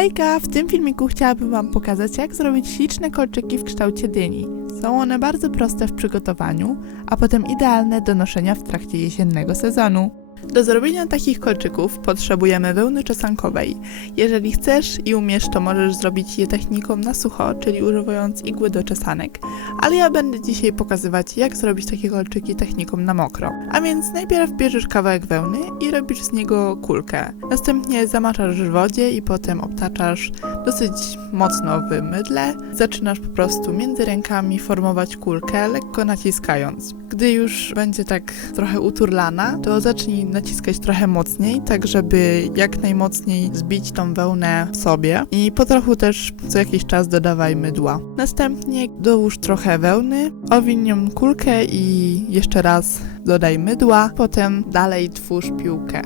Hejka! W tym filmiku chciałabym Wam pokazać, jak zrobić śliczne kolczyki w kształcie dyni. Są one bardzo proste w przygotowaniu, a potem idealne do noszenia w trakcie jesiennego sezonu. Do zrobienia takich kolczyków potrzebujemy wełny czesankowej. Jeżeli chcesz i umiesz, to możesz zrobić je techniką na sucho, czyli używając igły do czesanek. Ale ja będę dzisiaj pokazywać, jak zrobić takie kolczyki techniką na mokro. A więc najpierw bierzesz kawałek wełny i robisz z niego kulkę. Następnie zamaczasz w wodzie i potem obtaczasz dosyć mocno w mydle. Zaczynasz po prostu między rękami formować kulkę, lekko naciskając. Gdy już będzie tak trochę uturlana, to zacznij naciskać trochę mocniej, tak żeby jak najmocniej zbić tą wełnę w sobie i po trochu też co jakiś czas dodawaj mydła. Następnie dołóż trochę wełny, owiń nią kulkę i jeszcze raz dodaj mydła, potem dalej twórz piłkę.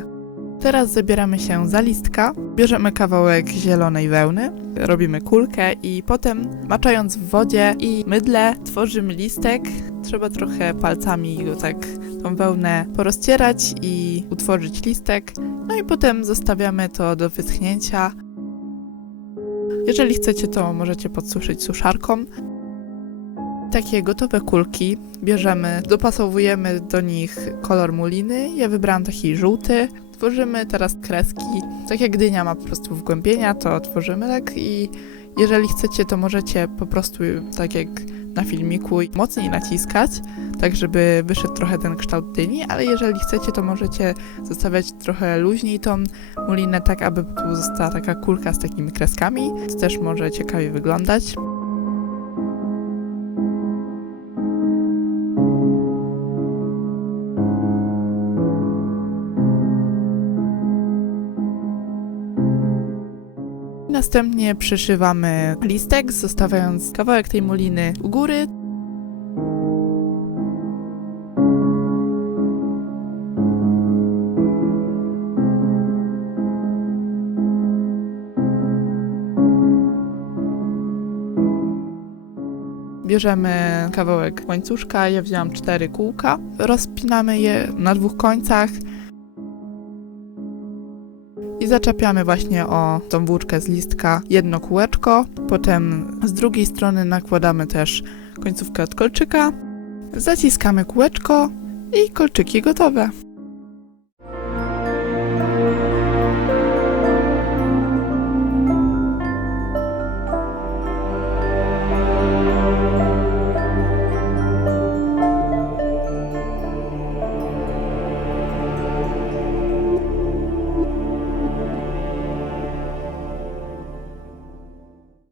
Teraz zabieramy się za listka, bierzemy kawałek zielonej wełny, robimy kulkę i potem maczając w wodzie i mydle tworzymy listek. Trzeba trochę palcami go tak tą wełnę porozcierać i utworzyć listek. No i potem zostawiamy to do wyschnięcia. Jeżeli chcecie, to możecie podsuszyć suszarką. Takie gotowe kulki bierzemy, dopasowujemy do nich kolor muliny. Ja wybrałam taki żółty. Tworzymy teraz kreski, tak jak dynia ma po prostu wgłębienia, to tworzymy tak i jeżeli chcecie, to możecie po prostu tak jak na filmiku mocniej naciskać, tak żeby wyszedł trochę ten kształt dyni, ale jeżeli chcecie, to możecie zostawiać trochę luźniej tą mulinę, tak aby tu została taka kulka z takimi kreskami, to też może ciekawie wyglądać. Następnie przyszywamy listek, zostawiając kawałek tej muliny u góry. Bierzemy kawałek łańcuszka, ja wzięłam 4 kółka, rozpinamy je na 2 końcach. I zaczepiamy właśnie o tą włóczkę z listka jedno kółeczko, potem z drugiej strony nakładamy też końcówkę od kolczyka, zaciskamy kółeczko i kolczyki gotowe.